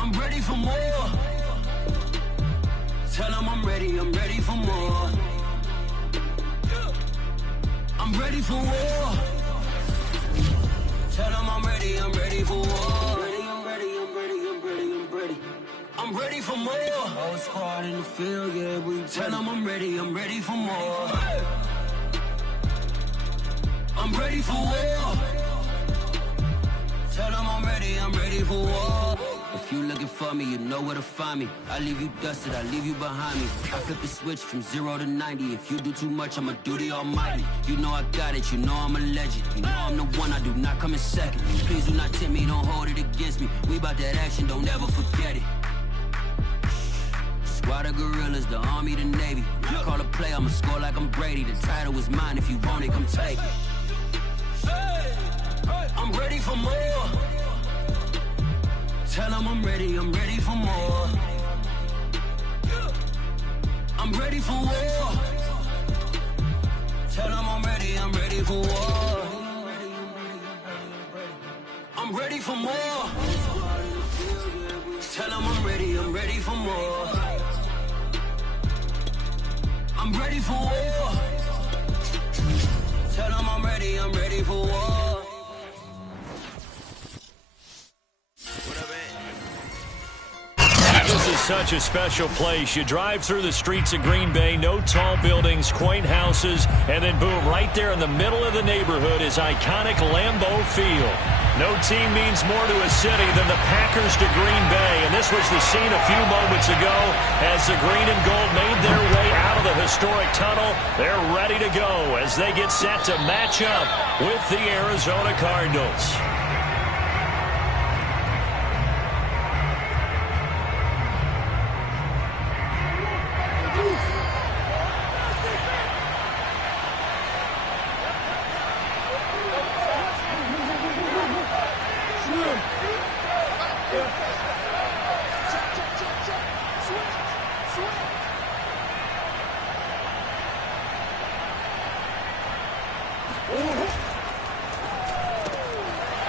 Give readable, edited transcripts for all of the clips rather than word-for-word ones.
I'm ready for more. Tell them I'm ready for more. I'm ready for war. Tell them I'm ready for war. I'm ready for more. Whole squad in the field, yeah, we tell them I'm ready for more. I'm ready for war. Tell them I'm ready for war. If you looking for me, you know where to find me. I leave you dusted, I leave you behind me. I flip the switch from 0 to 90. If you do too much, I'ma do the almighty. You know I got it, you know I'm a legend. You know I'm the one, I do not come in second. Please do not tempt me, don't hold it against me. We bout that action, don't ever forget it. Squad of gorillas, the army, the navy. When I call a play, I'ma score like I'm Brady. The title is mine, if you want it, come take it. I'm ready for more. Tell them I'm ready for more. I'm ready for war. Tell them I'm ready for war. I'm ready for more. Tell them I'm ready for more. I'm ready for war. Tell them I'm ready for war. This is such a special place. You drive through the streets of Green Bay, no tall buildings, quaint houses, and then boom, right there in the middle of the neighborhood is iconic Lambeau Field. No team means more to a city than the Packers to Green Bay, and this was the scene a few moments ago as the green and gold made their way out of the historic tunnel. They're ready to go as they get set to match up with the Arizona Cardinals.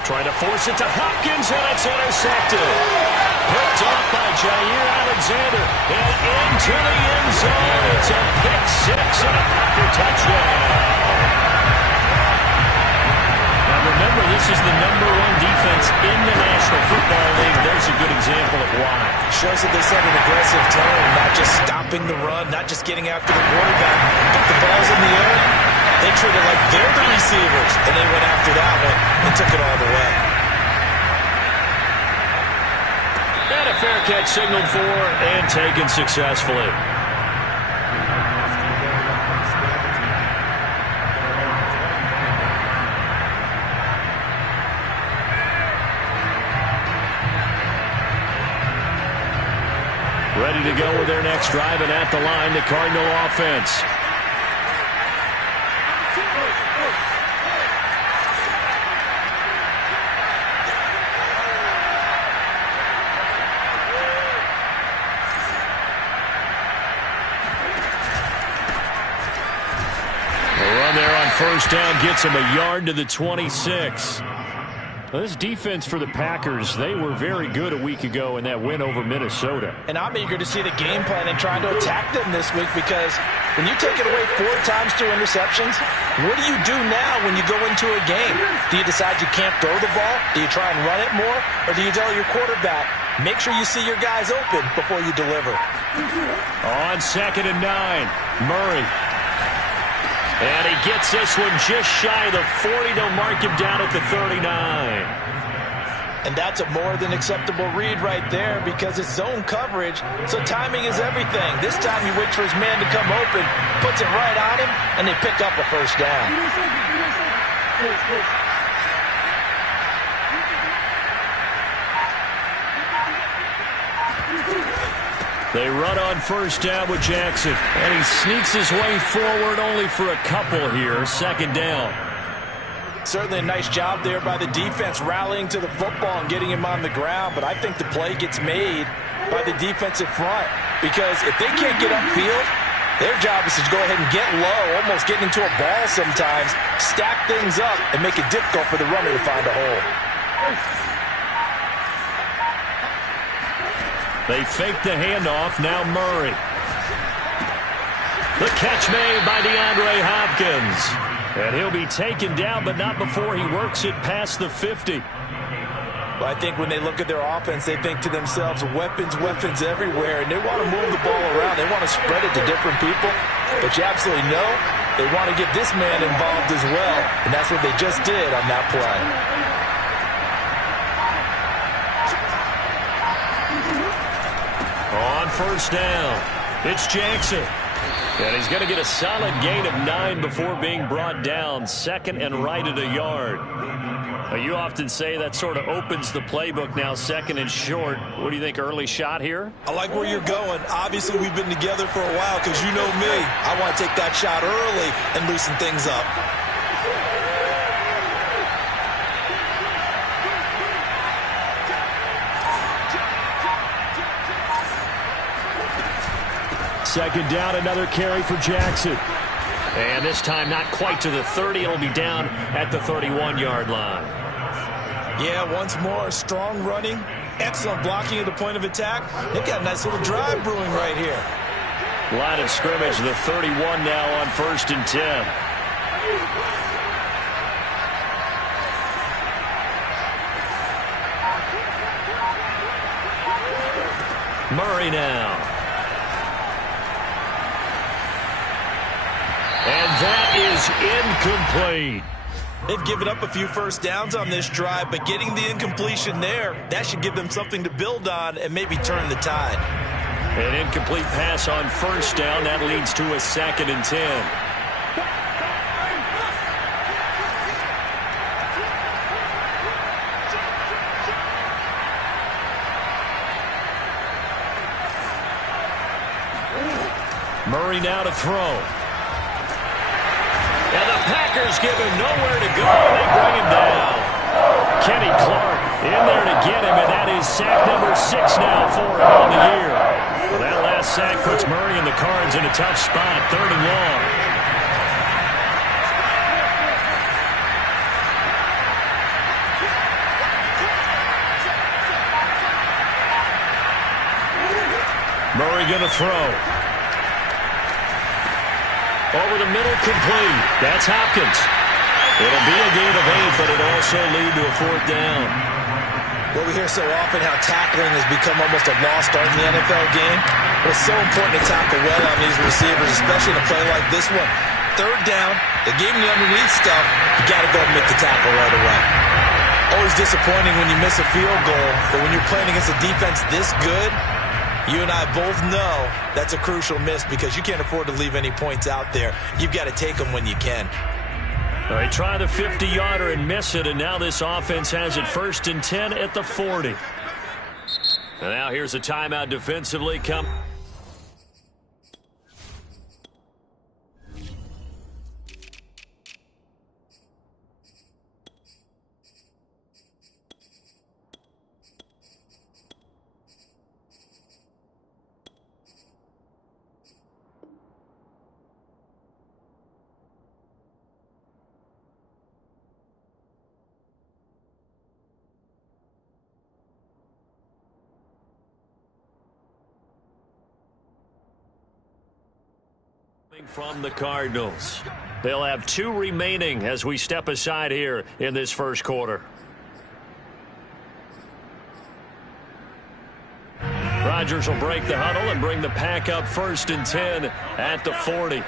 Trying to force it to Hopkins, and it's intercepted. Picked off by Jair Alexander, and into the end zone. It's a pick six and a Packer touchdown. Now remember, this is the #1 defense in the National Football League. There's a good example of why. Shows that they set an aggressive tone, not just stopping the run, not just getting after the quarterback. If the ball's in the air, they treat it like they're the receivers, and they went after that one and took it all the way. And a fair catch signaled for and taken successfully. Ready to go with their next drive, and at the line, the Cardinal offense. First down gets him a yard to the 26. Well, this defense for the Packers, they were very good a week ago in that win over Minnesota. And I'm eager to see the game plan and trying to attack them this week, because when you take it away 4 times through interceptions, what do you do now when you go into a game? Do you decide you can't throw the ball? Do you try and run it more? Or do you tell your quarterback, make sure you see your guys open before you deliver? On 2nd and 9, Murray. And he gets this one just shy of the 40. They'll mark him down at the 39. And that's a more than acceptable read right there, because it's zone coverage, so timing is everything. This time he waits for his man to come open, puts it right on him, and they pick up a first down. They run on first down with Jackson, and he sneaks his way forward only for a couple here. 2nd down. Certainly a nice job there by the defense, rallying to the football and getting him on the ground, but I think the play gets made by the defensive front, because if they can't get upfield, their job is to go ahead and get low, almost get into a ball sometimes, stack things up, and make it difficult for the runner to find a hole. They fake the handoff. Now Murray. The catch made by DeAndre Hopkins. And he'll be taken down, but not before he works it past the 50. Well, I think when they look at their offense, they think to themselves, weapons, weapons everywhere, and they want to move the ball around. They want to spread it to different people, but you absolutely know they want to get this man involved as well, and that's what they just did on that play. On first down, it's Jackson. And he's going to get a solid gain of 9 before being brought down. Second and right at a yard. Now, you often say that sort of opens the playbook now, second and short. What do you think, early shot here? I like where you're going. Obviously, we've been together for a while because you know me. I want to take that shot early and loosen things up. Second down, another carry for Jackson. And this time not quite to the 30. It'll be down at the 31-yard line. Yeah, once more, strong running, excellent blocking at the point of attack. They've got a nice little drive brewing right here. Line of scrimmage, the 31 now on 1st and 10. Murray now. And that is incomplete. They've given up a few first downs on this drive, but getting the incompletion there, that should give them something to build on and maybe turn the tide. An incomplete pass on first down. That leads to a 2nd and 10. Murray now to throw. And the Packers give him nowhere to go, and they bring him down. Kenny Clark in there to get him, and that is sack number 6 now for him on the year. Well, that last sack puts Murray and the Cards in a tough spot, 3rd and long. Murray going to throw. Over the middle, complete. That's Hopkins. It'll be a gain of 8, but it'll also lead to a 4th down. Well, we hear so often how tackling has become almost a lost art in the NFL game. But it's so important to tackle well on these receivers, especially in a play like this one. 3rd down, they gave him the underneath stuff. You got to go and make the tackle right away. Always disappointing when you miss a field goal, but when you're playing against a defense this good, you and I both know that's a crucial miss because you can't afford to leave any points out there. You've got to take them when you can. They try the 50-yarder and miss it, and now this offense has it 1st and 10 at the 40. And now here's a timeout defensively. From the Cardinals. They'll have 2 remaining as we step aside here in this first quarter. Rodgers will break the huddle and bring the pack up 1st and 10 at the 40.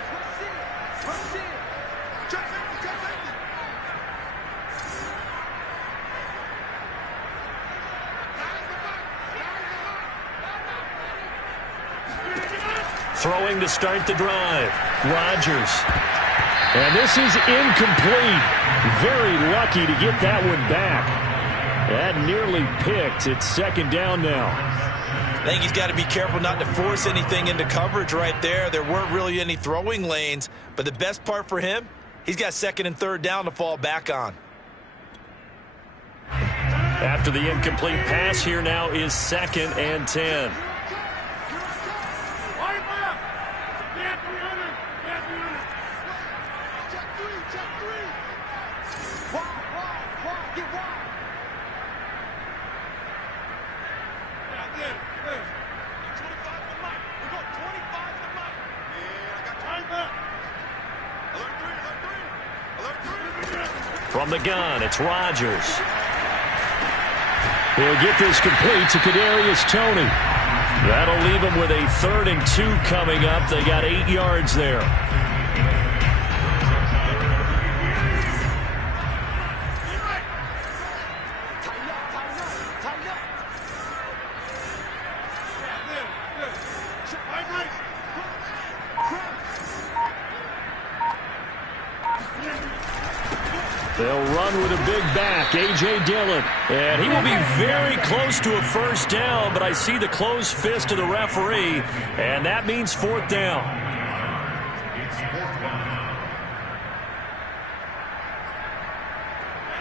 Throwing to start the drive. Rodgers. And this is incomplete. Very lucky to get that one back. That nearly picked. It's 2nd down now. I think he's got to be careful not to force anything into coverage right there. There weren't really any throwing lanes. But the best part for him, he's got 2nd and 3rd down to fall back on. After the incomplete pass, here now is 2nd and 10. From the gun, it's Rodgers. He'll get this complete to Kadarius Toney. That'll leave him with a 3rd and 2 coming up. They got 8 yards there. They'll run with a big back, A.J. Dillon. And he will be very close to a first down, but I see the closed fist of the referee, and that means 4th down.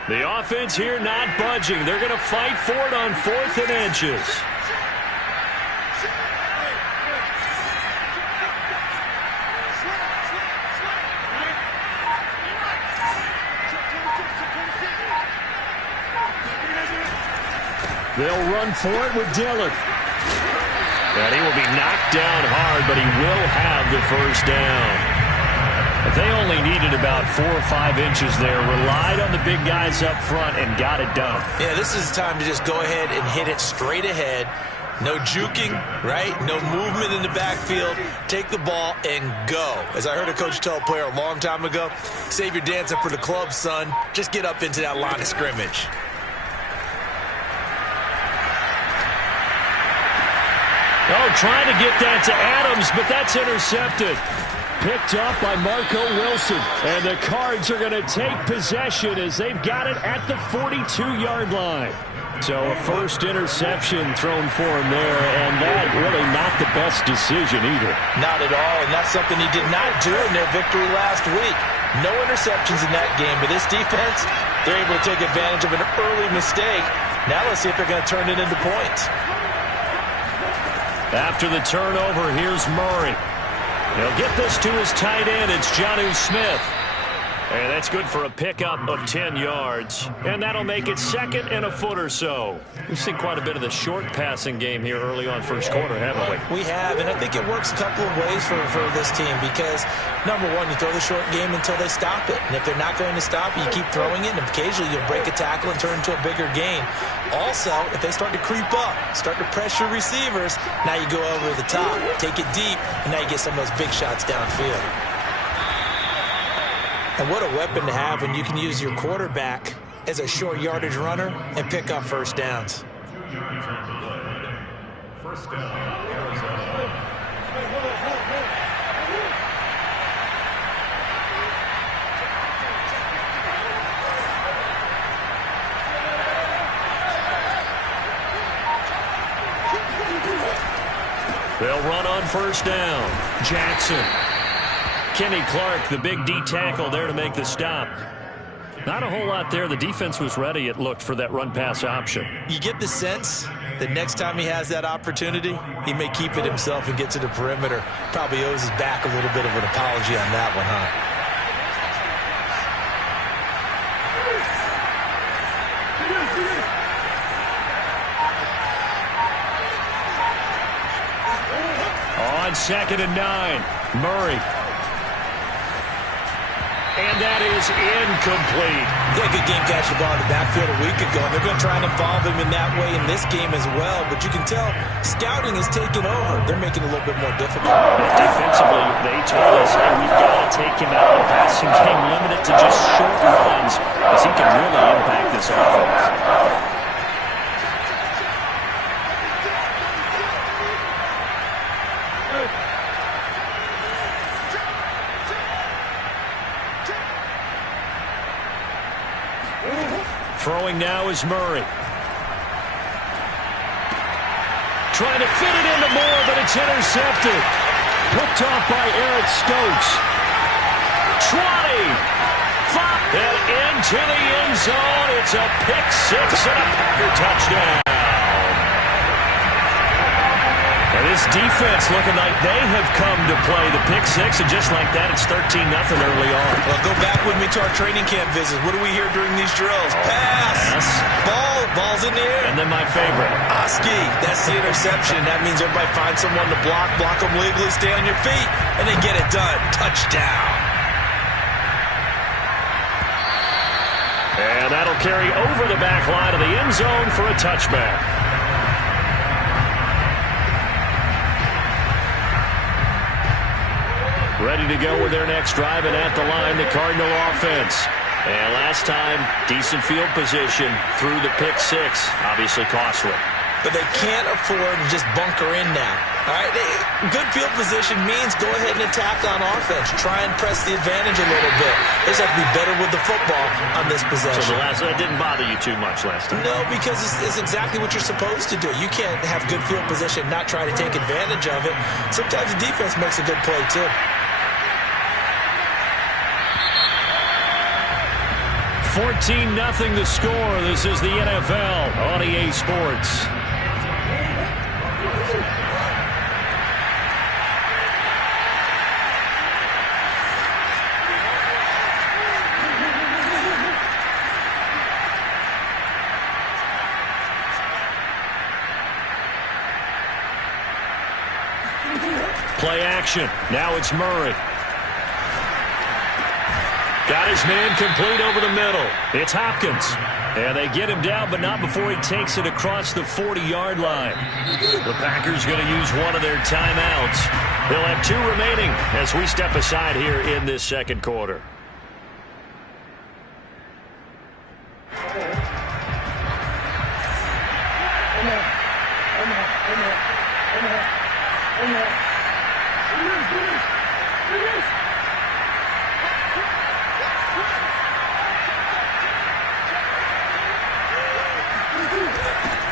The offense here not budging. They're going to fight for it on 4th and inches. They'll run for it with Dillon. And he will be knocked down hard, but he will have the first down. But they only needed about 4 or 5 inches there. Relied on the big guys up front and got it done. Yeah, this is time to just go ahead and hit it straight ahead. No juking, right? No movement in the backfield. Take the ball and go. As I heard a coach tell a player a long time ago, save your dancing for the club, son. Just get up into that line of scrimmage. Oh, trying to get that to Adams, but that's intercepted. Picked up by Marco Wilson. And the Cards are going to take possession as they've got it at the 42-yard line. So a first interception thrown for him there, and that really not the best decision either. Not at all, and that's something he did not do in their victory last week. No interceptions in that game, but this defense, they're able to take advantage of an early mistake. Now let's see if they're going to turn it into points. After the turnover, here's Murray. He'll get this to his tight end. It's Jonnu Smith. And that's good for a pickup of 10 yards. And that'll make it 2nd and a foot or so. We've seen quite a bit of the short passing game here early on first quarter, haven't we? We have, and I think it works a couple of ways for this team because, number one, you throw the short game until they stop it. And if they're not going to stop it, you keep throwing it, and occasionally you'll break a tackle and turn it into a bigger gain. Also, if they start to creep up, start to pressure receivers, now you go over the top, take it deep, and now you get some of those big shots downfield. And what a weapon to have when you can use your quarterback as a short yardage runner and pick up first downs. First down, Arizona. They'll run on first down. Jackson. Kenny Clark, the big D tackle there to make the stop. Not a whole lot there. The defense was ready, it looked, for that run-pass option. You get the sense that next time he has that opportunity, he may keep it himself and get to the perimeter. Probably owes his back a little bit of an apology on that one, huh? On 2nd and 9, Murray. And that is incomplete. Yeah, good game catching the ball in the backfield a week ago. They're going to try and involve him in that way in this game as well. But you can tell scouting is taking over. They're making it a little bit more difficult. Defensively, they told us, hey, we've got to take him out of the passing game, limit it to just short runs, as he can really impact this offense. Throwing now is Murray. Trying to fit it into Moore, but it's intercepted. Picked off by Eric Stokes. 20. 5. And into the end zone. It's a pick six and a Packer touchdown. And this defense looking like they have come to play the pick six, and just like that, it's 13-0 early on. Well, go back with me to our training camp visits. What do we hear during these drills? Pass. Ball's in the air. And then my favorite. Oski, that's the interception. That means everybody finds someone to block them legally, stay on your feet, and they get it done. Touchdown. carry over the back line of the end zone for a touchback. Ready to go with their next drive, and at the line, the Cardinal offense. And last time, decent field position through the pick six. Obviously costly. But they can't afford to just bunker in now. All right, good field position means go ahead and attack on offense. Try and press the advantage a little bit. They just have to be better with the football on this possession. So that didn't bother you too much last time? No, because it's exactly what you're supposed to do. You can't have good field position and not try to take advantage of it. Sometimes the defense makes a good play, too. 14-0 the score. This is the NFL on EA Sports. Play action. Now it's Murray. Got his man complete over the middle. It's Hopkins. And they get him down, but not before he takes it across the 40-yard line. The Packers going to use one of their timeouts. They'll have 2 remaining as we step aside here in this second quarter.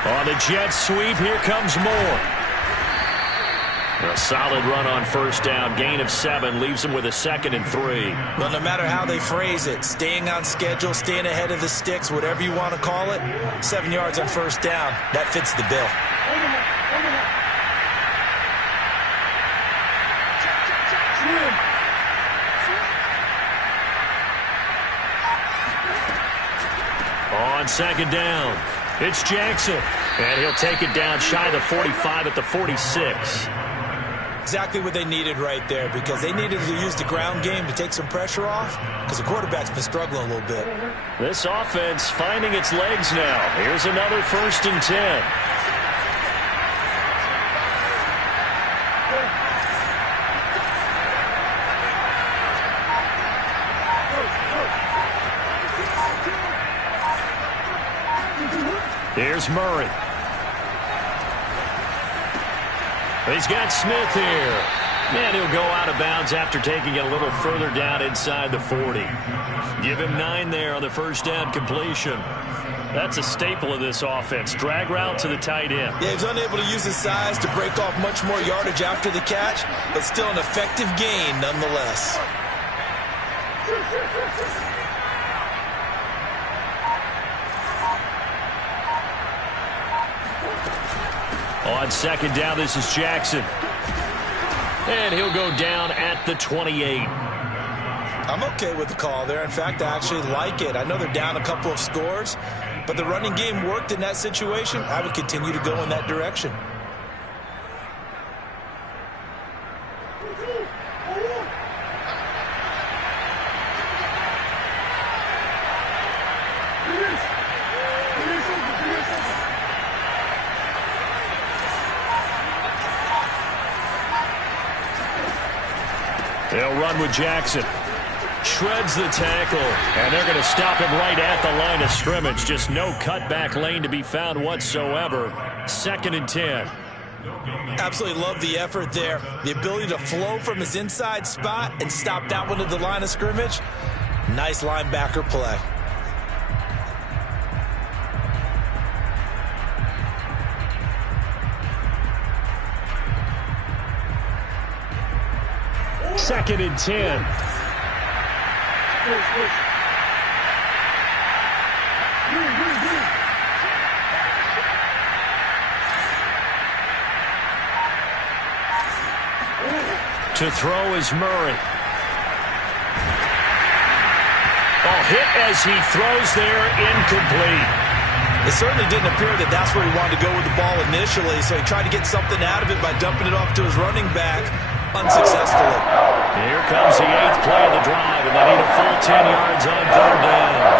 On the jet sweep, here comes Moore. A solid run on first down. Gain of 7 leaves him with a 2nd and 3. Well, no matter how they phrase it, staying on schedule, staying ahead of the sticks, whatever you want to call it, 7 yards on first down, that fits the bill. On second down, it's Jackson. And he'll take it down shy of the 45 at the 46. Exactly what they needed right there, because they needed to use the ground game to take some pressure off, because the quarterback's been struggling a little bit. This offense finding its legs now. Here's another 1st and 10. Here's Murray. He's got Smith here. And he'll go out of bounds after taking it a little further down inside the 40. Give him 9 there on the first down completion. That's a staple of this offense. Drag route to the tight end. Yeah, he's unable to use his size to break off much more yardage after the catch, but still an effective gain nonetheless. On second down, this is Jackson. And he'll go down at the 28. I'm okay with the call there. In fact, I actually like it. I know they're down a couple of scores, but the running game worked in that situation. I would continue to go in that direction. They'll run with Jackson. Shreds the tackle, and they're going to stop him right at the line of scrimmage. Just no cutback lane to be found whatsoever. 2nd and 10. Absolutely love the effort there. The ability to flow from his inside spot and stop that one at the line of scrimmage. Nice linebacker play. Second and 10. To throw is Murray. Hit as he throws there, incomplete. It certainly didn't appear that that's where he wanted to go with the ball initially, so he tried to get something out of it by dumping it off to his running back unsuccessfully. Here comes the 8th play of the drive, and they need a full 10 yards on 3rd down.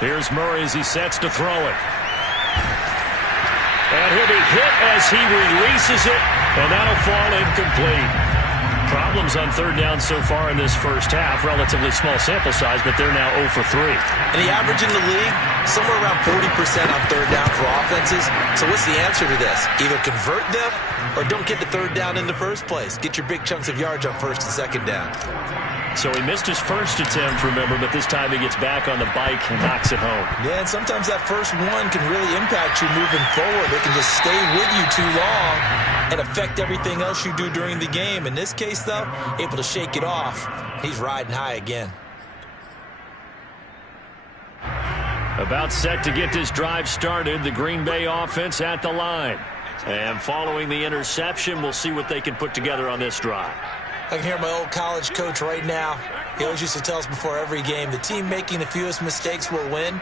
Here's Murray as he sets to throw it. And he'll be hit as he releases it, and that'll fall incomplete. Problems on third down so far in this first half. Relatively small sample size, but they're now 0 for 3. And the average in the league, somewhere around 40% on third down for offenses. So what's the answer to this? Either convert them or don't get the third down in the first place. Get your big chunks of yards on first and second down. So he missed his first attempt, remember, but this time he gets back on the bike and knocks it home. Yeah, and sometimes that first one can really impact you moving forward. It can just stay with you too long and affect everything else you do during the game. In this case, though, able to shake it off. He's riding high again. About set to get this drive started, the Green Bay offense at the line. And following the interception, we'll see what they can put together on this drive. I can hear my old college coach right now. He always used to tell us before every game, the team making the fewest mistakes will win.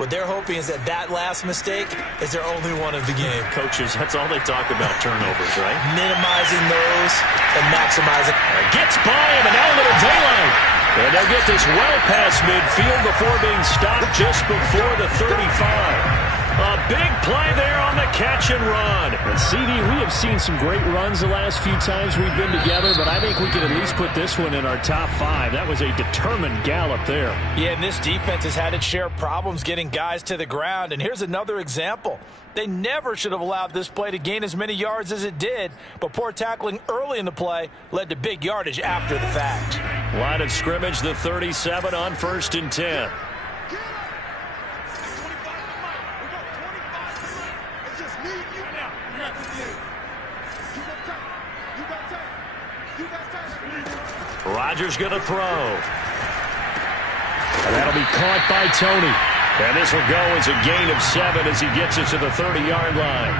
What they're hoping is that last mistake is their only one of the game. Coaches, that's all they talk about, turnovers, right? Minimizing those and maximizing. Gets by him, and now a little daylight. And they'll get this well past midfield before being stopped just before the 35. A big play there on the catch and run. And CD, we have seen some great runs the last few times we've been together, but I think we can at least put this one in our top 5. That was a determined gallop there. Yeah, and this defense has had its share of problems getting guys to the ground. And here's another example. They never should have allowed this play to gain as many yards as it did, but poor tackling early in the play led to big yardage after the fact. Line of scrimmage, the 37 on 1st and 10. Rodgers going to throw. And that'll be caught by Tony. And this will go as a gain of 7 as he gets it to the 30-yard line.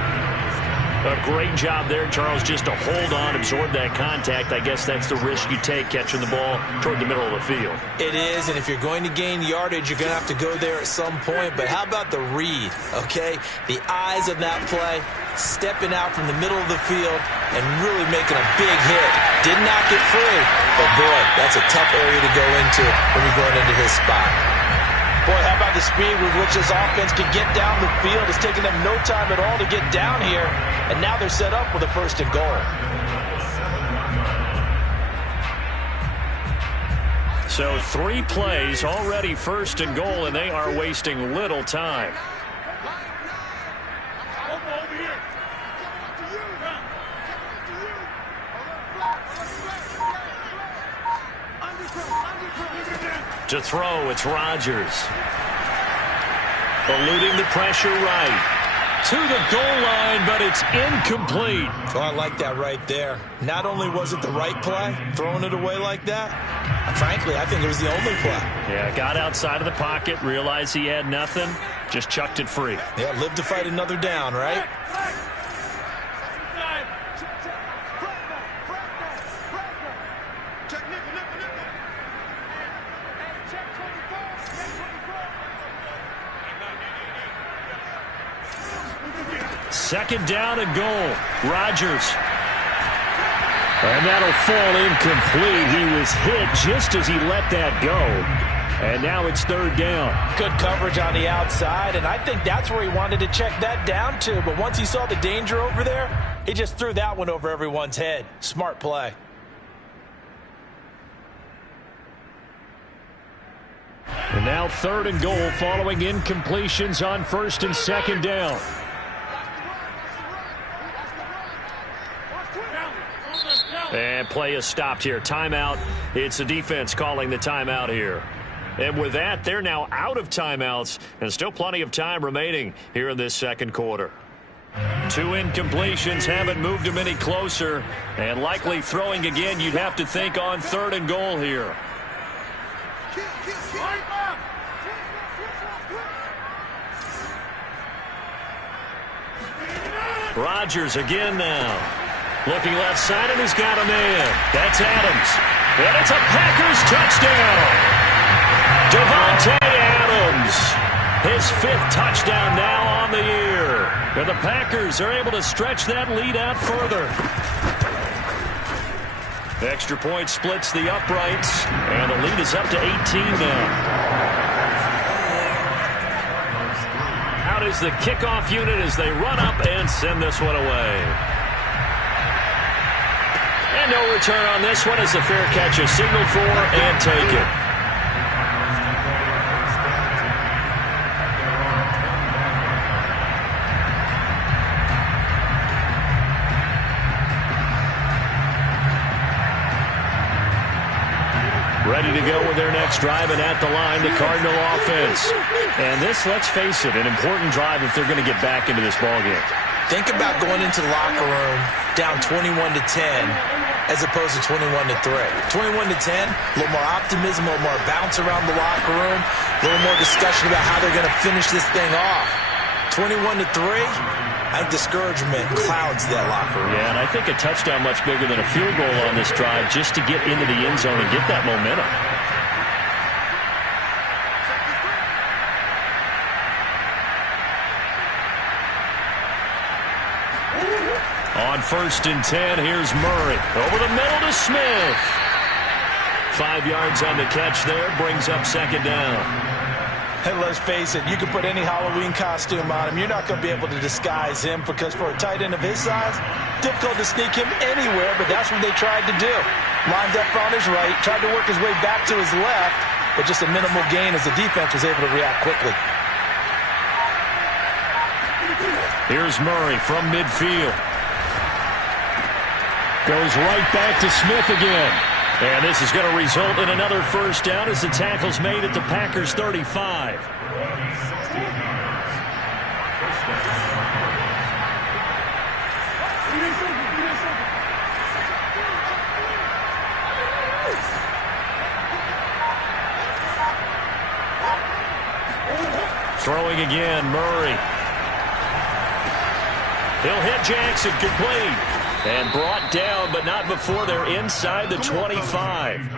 A great job there, Charles, just to hold on, absorb that contact. I guess that's the risk you take catching the ball toward the middle of the field. It is, and if you're going to gain yardage, you're going to have to go there at some point. But how about the read, okay? The eyes of that play, stepping out from the middle of the field and really making a big hit. Did not get free, but boy, that's a tough area to go into when you're going into his spot. Boy, how about the speed with which this offense can get down the field? It's taken them no time at all to get down here, and now they're set up with a 1st and goal. So 3 plays, already 1st and goal, and they are wasting little time. To throw, it's Rodgers. Eluding the pressure right. To the goal line, but it's incomplete. Oh, I like that right there. Not only was it the right play, throwing it away like that, frankly, I think it was the only play. Yeah, got outside of the pocket, realized he had nothing, just chucked it free. Yeah, live to fight another down, right? Second down and goal. Rodgers. And that'll fall incomplete. He was hit just as he let that go. And now it's 3rd down. Good coverage on the outside, and I think that's where he wanted to check that down to. But once he saw the danger over there, he just threw that one over everyone's head. Smart play. And now 3rd and goal following incompletions on 1st and 2nd down. And play is stopped here. Timeout. It's the defense calling the timeout here. And with that, they're now out of timeouts and still plenty of time remaining here in this 2nd quarter. 2 incompletions haven't moved them any closer. And likely throwing again, you'd have to think on 3rd and goal here. Rodgers again now. Looking left side, and he's got a man. That's Adams. And it's a Packers touchdown. Devontae Adams. His 5th touchdown now on the year. And the Packers are able to stretch that lead out further. Extra point splits the uprights, and the lead is up to 18 now. is the kickoff unit as they run up and send this one away. And no return on this one as the fair catch is signaled for and taken. Ready to go with their next drive, and at the line, the Cardinal offense. And this, let's face it, an important drive if they're going to get back into this ballgame. Think about going into the locker room down 21-10 as opposed to 21-3. 21-10, a little more optimism, a little more bounce around the locker room, a little more discussion about how they're going to finish this thing off. 21-3, I think discouragement clouds that locker room. Yeah, and I think a touchdown much bigger than a field goal on this drive just to get into the end zone and get that momentum. On 1st and 10, here's Murray. Over the middle to Smith. 5 yards on the catch there, brings up 2nd down. Hey, let's face it, you can put any Halloween costume on him. You're not going to be able to disguise him because for a tight end of his size, difficult to sneak him anywhere, but that's what they tried to do. Lined up on his right, tried to work his way back to his left, but just a minimal gain as the defense was able to react quickly. Here's Murray from midfield. Goes right back to Smith again. And this is going to result in another 1st down as the tackle's made at the Packers' 35. Throwing again, Murray. He'll hit Jackson, complete. And brought down, but not before they're inside the 25.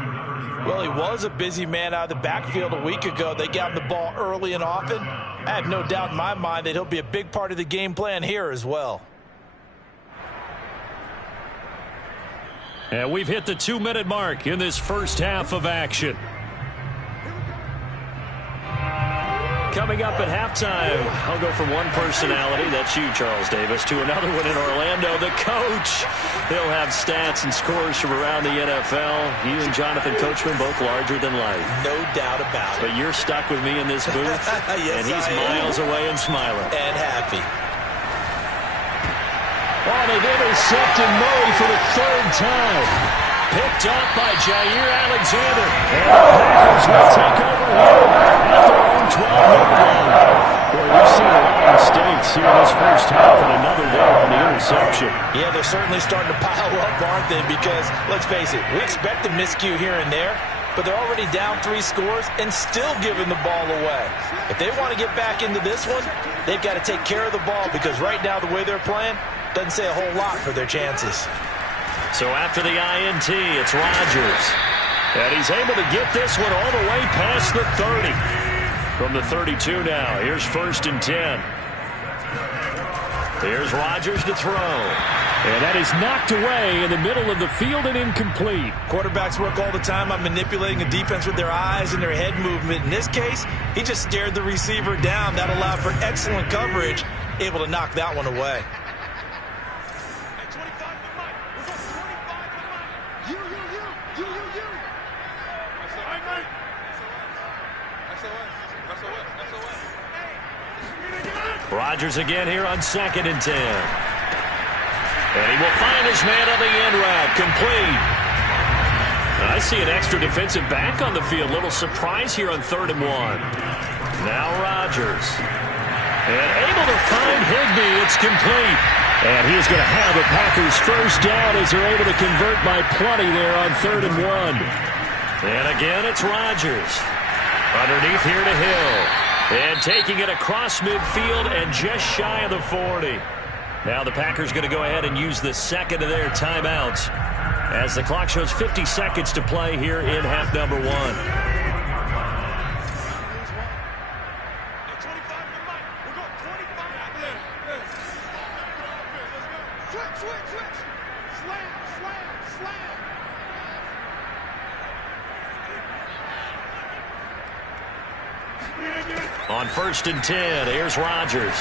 Well, he was a busy man out of the backfield a week ago. They got him the ball early and often. I have no doubt in my mind that he'll be a big part of the game plan here as well. And we've hit the 2-minute mark in this first half of action. Coming up at halftime, I'll go from one personality, that's you, Charles Davis, to another one in Orlando, the coach. He'll have stats and scores from around the NFL. You and Jonathan Coachman, both larger than life. No doubt about it. But you're stuck with me in this booth, yes, and he's miles away and smiling. And happy. Oh, they've intercepted Murray for the 3rd time. Picked up by Jair Alexander. And the Packers will take over here at their own 12-yard line. Boy, we've seen a lot of mistakes here in this first half, and another there on the interception. Yeah, they're certainly starting to pile up, aren't they? Because, let's face it, we expect a miscue here and there, but they're already down 3 scores and still giving the ball away. If they want to get back into this one, they've got to take care of the ball because right now the way they're playing doesn't say a whole lot for their chances. So after the INT, it's Rodgers. And he's able to get this one all the way past the 30. From the 32 now, here's 1st and 10. Here's Rodgers to throw. And that is knocked away in the middle of the field and incomplete. Quarterbacks work all the time on manipulating a defense with their eyes and their head movement. In this case, he just stared the receiver down. That allowed for excellent coverage, able to knock that one away. Rodgers again here on 2nd and 10. And he will find his man on the end route. Complete. I see an extra defensive back on the field. Little surprise here on 3rd and 1. Now Rodgers. And able to find Higbee. It's complete. And he is going to have the Packers' 1st down as they're able to convert by plenty there on 3rd and 1. And again, it's Rodgers. Underneath here to Hill. And taking it across midfield and just shy of the 40. Now the Packers going to go ahead and use the 2nd of their timeouts as the clock shows 50 seconds to play here in half number 1. On 1st and 10, here's Rodgers.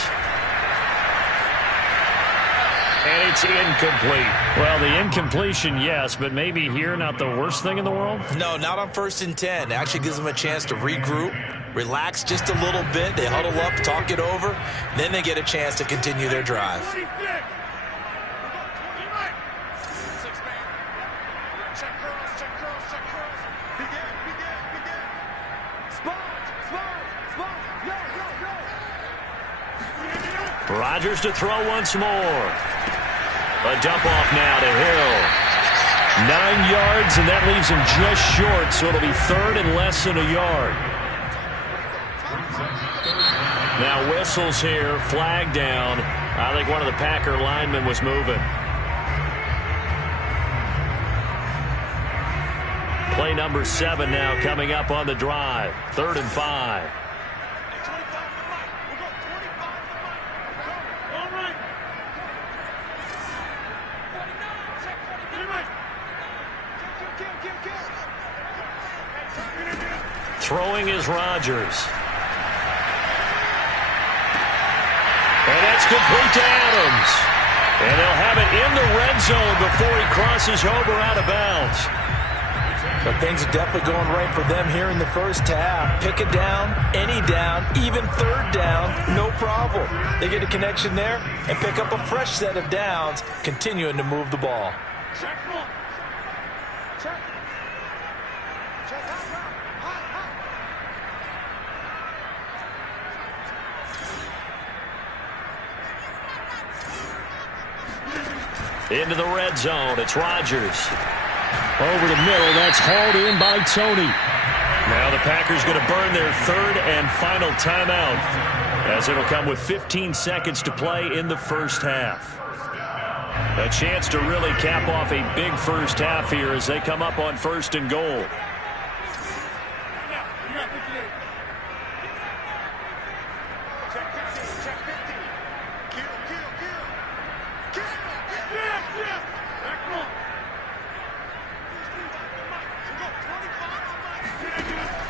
And it's incomplete. Well, the incompletion, yes, but maybe here not the worst thing in the world? No, not on 1st and 10. It actually gives them a chance to regroup, relax just a little bit. They huddle up, talk it over. Then they get a chance to continue their drive. Rodgers to throw once more. A dump off now to Hill. 9 yards, and that leaves him just short, so it'll be 3rd and less than a yard. Now whistles here, flag down. I think one of the Packer linemen was moving. Play number 7 now coming up on the drive. 3rd and 5. Throwing is Rodgers. And that's complete to Adams. And they'll have it in the red zone before he crosses over out of bounds. But things are definitely going right for them here in the first half. Pick a down, any down, even 3rd down, no problem. They get a connection there and pick up a fresh set of downs, continuing to move the ball. Into the red zone, it's Rodgers. Over the middle, that's hauled in by Tony. Now the Packers going to burn their 3rd and final timeout, as it'll come with 15 seconds to play in the first half. A chance to really cap off a big first half here as they come up on 1st and goal.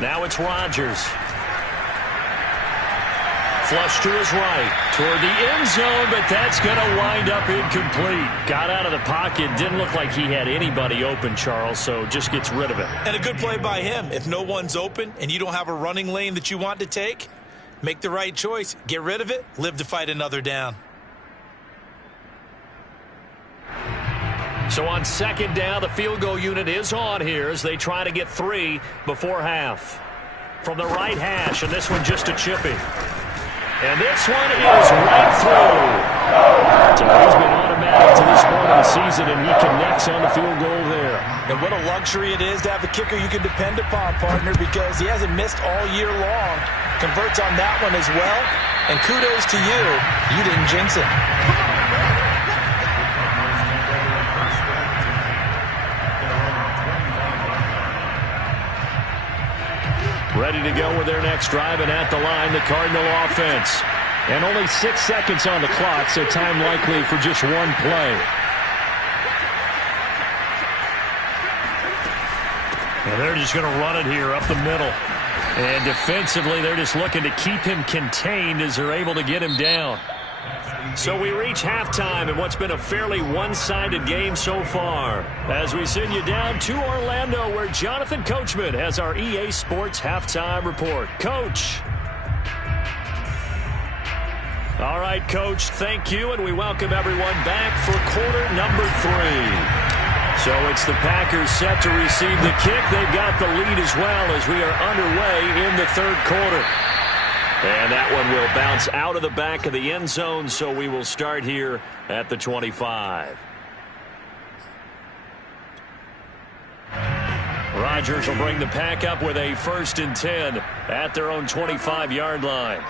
Now it's Rodgers. Flush to his right, toward the end zone, but that's going to wind up incomplete. Got out of the pocket, didn't look like he had anybody open, Charles, so just gets rid of it. And a good play by him. If no one's open and you don't have a running lane that you want to take, make the right choice. Get rid of it, live to fight another down. So on 2nd down, the field goal unit is on here as they try to get 3 before half. From the right hash, and this one just a chipping. And this one is right through. So he's been automatic to this point of the season, and he connects on the field goal there. And what a luxury it is to have a kicker you can depend upon, partner, because he hasn't missed all year long. Converts on that one as well. And kudos to you. You didn't jinx it. Ready to go with their next drive, and at the line, the Cardinal offense. And only 6 seconds on the clock, so time likely for just one play. And they're just going to run it here up the middle. And defensively, they're just looking to keep him contained as they're able to get him down. So we reach halftime in what's been a fairly one-sided game so far, as we send you down to Orlando, where Jonathan Coachman has our EA Sports halftime report. Coach. All right, Coach, thank you, and we welcome everyone back for quarter number 3. So it's the Packers set to receive the kick. They've got the lead as well as we are underway in the 3rd quarter. And that one will bounce out of the back of the end zone, so we will start here at the 25. Rodgers will bring the Pack up with a 1st and 10 at their own 25-yard line.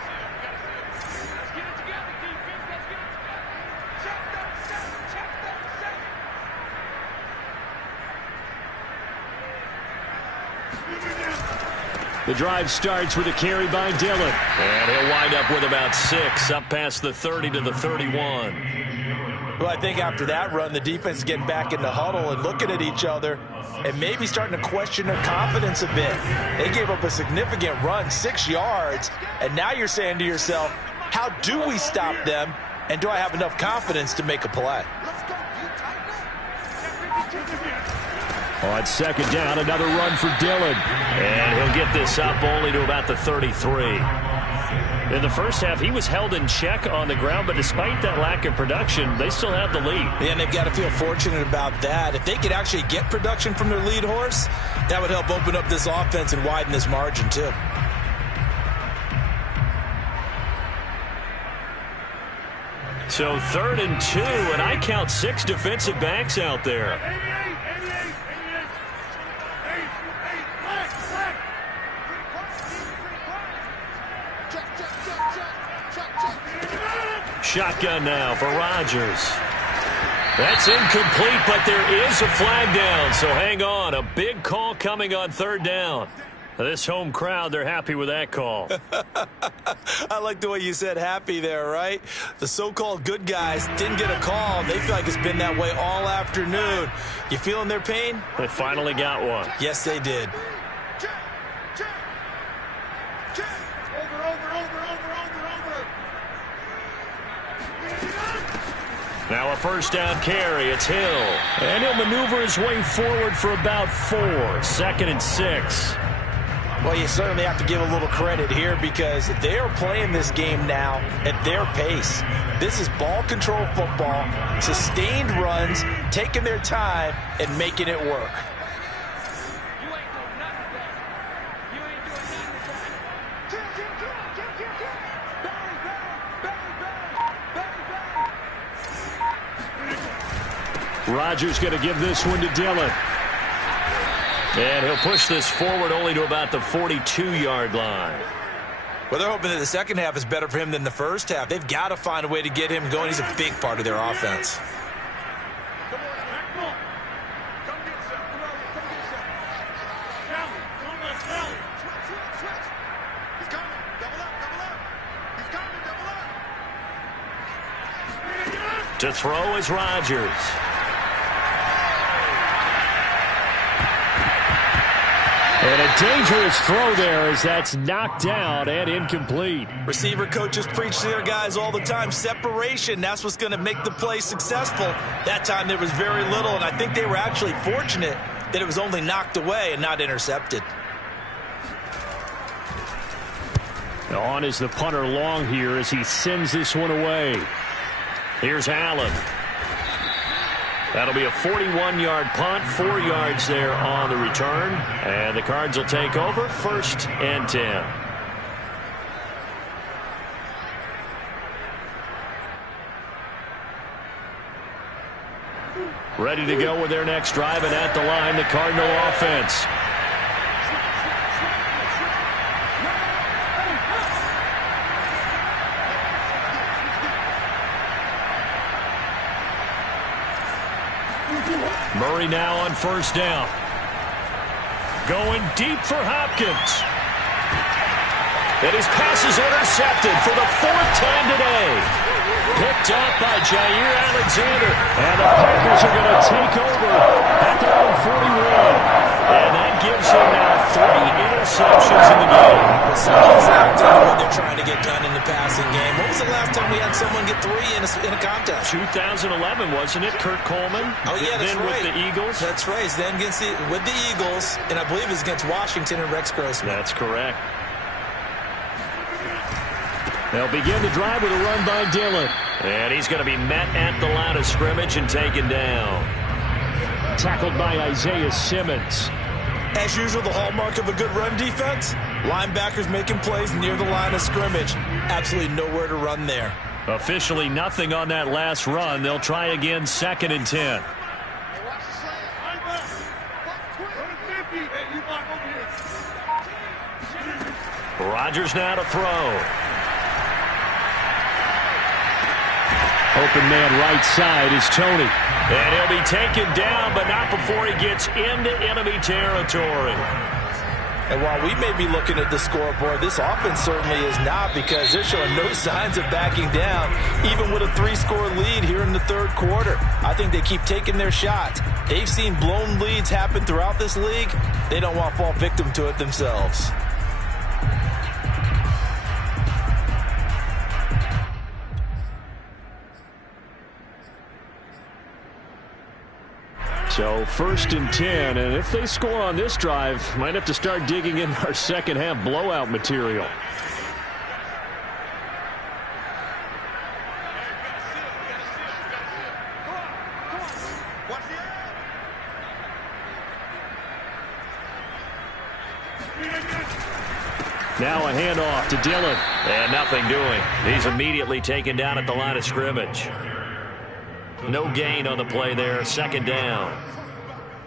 The drive starts with a carry by Dillon. And he'll wind up with about 6, up past the 30 to the 31. Well, I think after that run, the defense is getting back in the huddle and looking at each other and maybe starting to question their confidence a bit. They gave up a significant run, 6 yards, and now you're saying to yourself, how do we stop them, and do I have enough confidence to make a play? On second down, another run for Dillon. And he'll get this up only to about the 33. In the first half, he was held in check on the ground, but despite that lack of production, they still have the lead. Yeah, and they've got to feel fortunate about that. If they could actually get production from their lead horse, that would help open up this offense and widen this margin too. So 3rd and 2, and I count 6 defensive backs out there. Shotgun now for Rodgers. That's incomplete, but there is a flag down, so hang on. A big call coming on 3rd down. This home crowd, they're happy with that call. I like the way you said happy there, right? The so-called good guys didn't get a call. They feel like it's been that way all afternoon. You feeling their pain? They finally got one. Yes, they did. Now a first down carry. It's Hill. And he'll maneuver his way forward for about 4. 2nd and 6. Well, you certainly have to give a little credit here because they are playing this game now at their pace. This is ball control football, sustained runs, taking their time, and making it work. Rodgers going to give this one to Dillon. And he'll push this forward only to about the 42-yard line. Well, they're hoping that the second half is better for him than the first half. They've got to find a way to get him going. He's a big part of their offense. To throw is Rodgers. And a dangerous throw there as that's knocked down and incomplete. Receiver coaches preach to their guys all the time. Separation, that's what's going to make the play successful. That time there was very little, and I think they were actually fortunate that it was only knocked away and not intercepted. On is the punter long here as he sends this one away. Here's Allen. That'll be a 41-yard punt, 4 yards there on the return. And the Cards will take over, 1st and 10. Ready to go with their next drive, and at the line, the Cardinal offense. Murray now on 1st down. Going deep for Hopkins. And his pass is intercepted for the 4th time today. Picked up by Jair Alexander. And the Packers are going to take over at their own 41. And that gives him now 3 interceptions in the game. So exactly what they're trying to get done in the passing game. When was the last time we had someone get 3 in a contest? 2011, wasn't it? Kurt Coleman. Oh, yeah, that's then right. With the Eagles. That's right. Then with the Eagles, and I believe it's against Washington and Rex Grossman. That's correct. They'll begin the drive with a run by Dillon. And he's going to be met at the line of scrimmage and taken down. Tackled by Isaiah Simmons. As usual, the hallmark of a good run defense, linebackers making plays near the line of scrimmage. Absolutely nowhere to run there. Officially nothing on that last run. They'll try again, 2nd and 10. Rodgers now to throw. Open man right side is Tony. And he'll be taken down, but not before he gets into enemy territory. And while we may be looking at the scoreboard, this offense certainly is not, because they're showing no signs of backing down, even with a 3-score lead here in the third quarter. I think they keep taking their shots. They've seen blown leads happen throughout this league. They don't want to fall victim to it themselves. So 1st and 10, and if they score on this drive, might have to start digging in our second half blowout material. Now a handoff to Dillon. And nothing doing. He's immediately taken down at the line of scrimmage. No gain on the play there. 2nd down.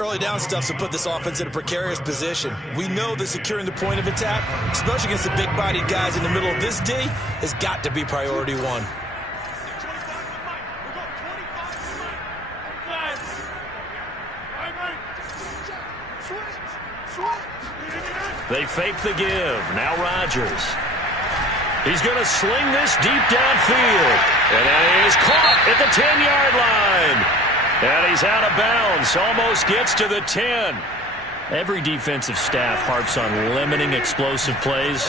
Early down stuff to put this offense in a precarious position. We know that securing the point of attack, especially against the big-bodied guys in the middle of this D, has got to be priority one. They fake the give. Now Rodgers. He's going to sling this deep downfield. And he is caught at the 10-yard line. And he's out of bounds. Almost gets to the 10. Every defensive staff harps on limiting explosive plays.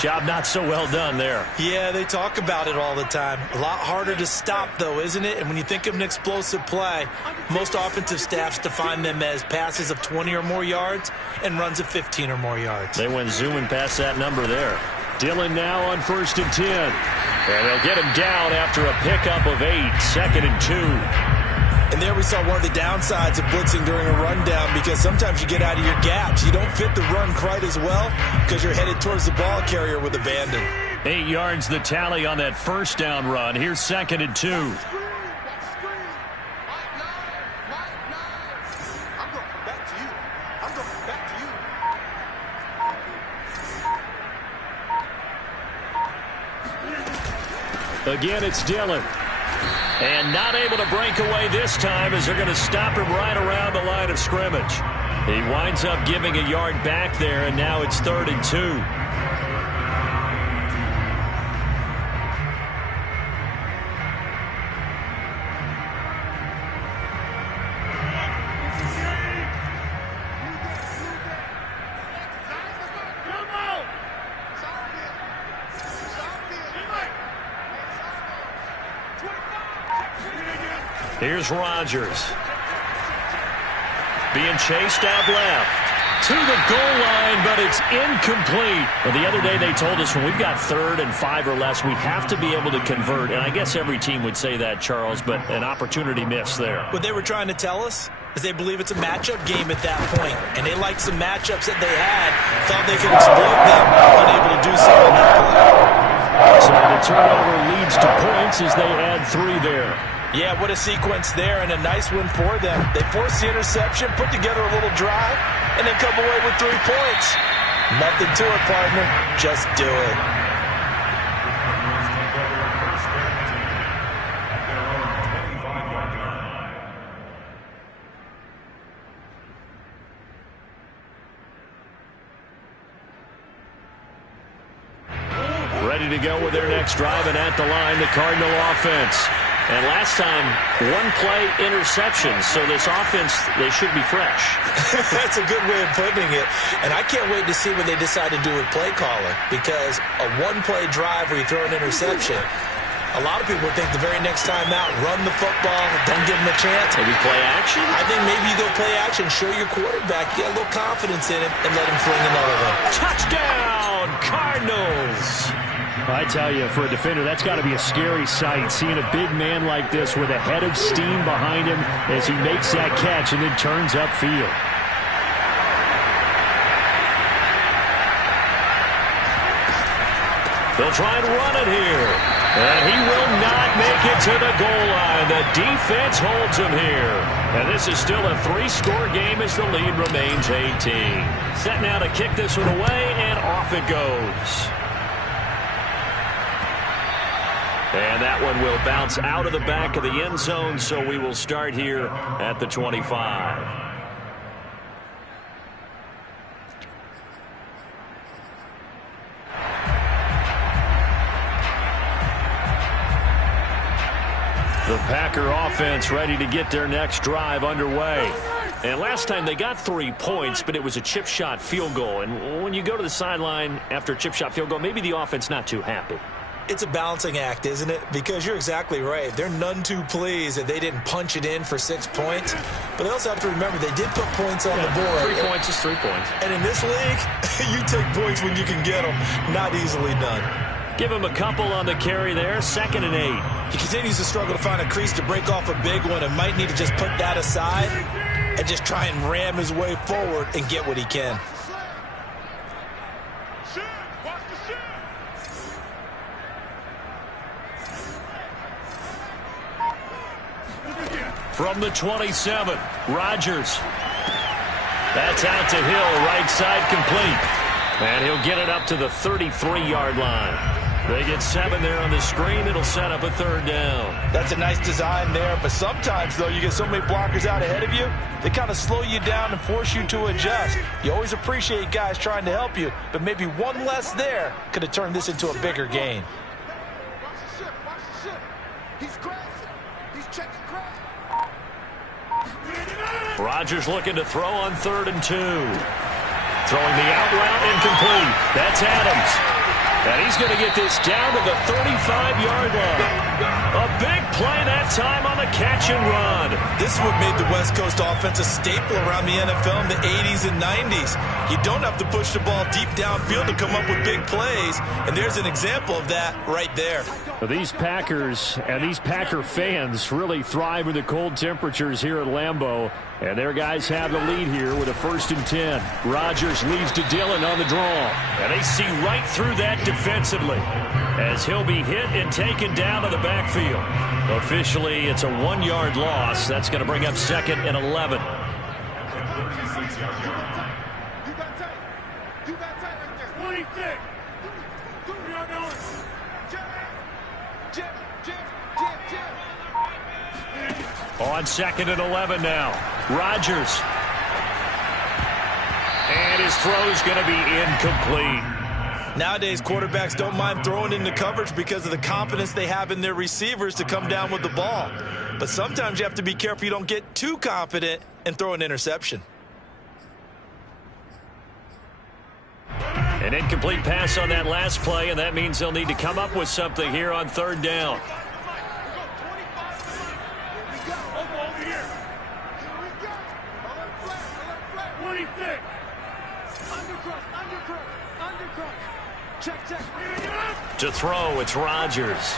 Job not so well done there. Yeah, they talk about it all the time. A lot harder to stop, though, isn't it? And when you think of an explosive play, most offensive staffs define them as passes of 20 or more yards and runs of 15 or more yards. They went zooming past that number there. Dillon now on 1st and 10. And they'll get him down after a pickup of 8. 2nd and 2. And there we saw one of the downsides of blitzing during a rundown, because sometimes you get out of your gaps. You don't fit the run quite as well because you're headed towards the ball carrier with abandon. 8 yards the tally on that 1st down run. Here's 2nd and 2. Again, it's Dillon. And not able to break away this time, as they're going to stop him right around the line of scrimmage. He winds up giving a yard back there, and now it's 3rd and 2. Here's Rodgers. Being chased out left. To the goal line, but it's incomplete. Well, the other day they told us when we've got 3rd and 5 or less, we have to be able to convert. And I guess every team would say that, Charles, but an opportunity missed there. What they were trying to tell us is they believe it's a matchup game at that point. And they liked some matchups that they had, thought they could exploit them, unable to do so in that play. So the turnover leads to points as they add 3 there. Yeah, what a sequence there, and a nice win for them. They forced the interception, put together a little drive, and then come away with 3 points. Nothing to it, partner. Just do it. Ready to go with their next drive, and at the line, the Cardinal offense. And last time, 1-play interception, so this offense, they should be fresh. That's a good way of putting it. And I can't wait to see what they decide to do with play calling, because a 1-play drive where you throw an interception, a lot of people think the very next time out, run the football, don't give them a chance. Maybe play action? I think maybe you go play action, show your quarterback, get a little confidence in him, and let him fling another one. Touchdown, Cardinals! I tell you, for a defender, that's got to be a scary sight, seeing a big man like this with a head of steam behind him as he makes that catch and then turns upfield. They'll try and run it here. And he will not make it to the goal line. The defense holds him here. And this is still a 3-score game as the lead remains 18. Set now to kick this one away, and off it goes. And that one will bounce out of the back of the end zone, so we will start here at the 25. The Packer offense ready to get their next drive underway. And last time they got 3 points, but it was a chip shot field goal. And when you go to the sideline after a chip shot field goal, maybe the offense not too happy. It's a balancing act, isn't it? Because you're exactly right. They're none too pleased that they didn't punch it in for 6 points. But they also have to remember they did put points on the board. 3 points is 3 points. And in this league, you take points when you can get them. Not easily done. Give him a couple on the carry there. 2nd and 8. He continues to struggle to find a crease to break off a big one and might need to just put that aside and just try and ram his way forward and get what he can. From the 27, Rodgers. That's out to Hill, right side complete. And he'll get it up to the 33-yard line. They get 7 there on the screen. It'll set up a 3rd down. That's a nice design there, but sometimes, though, you get so many blockers out ahead of you, they kind of slow you down and force you to adjust. You always appreciate guys trying to help you, but maybe one less there could have turned this into a bigger gain. Rodgers looking to throw on 3rd and 2. Throwing the out route incomplete. That's Adams. And he's going to get this down to the 35-yard line. A big play that time on the catch and run. This is what made the West Coast offense a staple around the NFL in the 80s and 90s. You don't have to push the ball deep downfield to come up with big plays, and there's an example of that right there. These Packers and these Packer fans really thrive in the cold temperatures here at Lambeau, and their guys have the lead here with a 1st and 10. Rodgers leaves to Dillon on the draw, and they see right through that defensively as he'll be hit and taken down to the backfield. Officially, it's a 1-yard loss. That's going to bring up 2nd and 11. On 2nd and 11 now. Rodgers. And his throw's going to be incomplete. Nowadays, quarterbacks don't mind throwing into coverage because of the confidence they have in their receivers to come down with the ball. But sometimes you have to be careful you don't get too confident and throw an interception. An incomplete pass on that last play, and that means they'll need to come up with something here on 3rd down. To throw, it's Rodgers.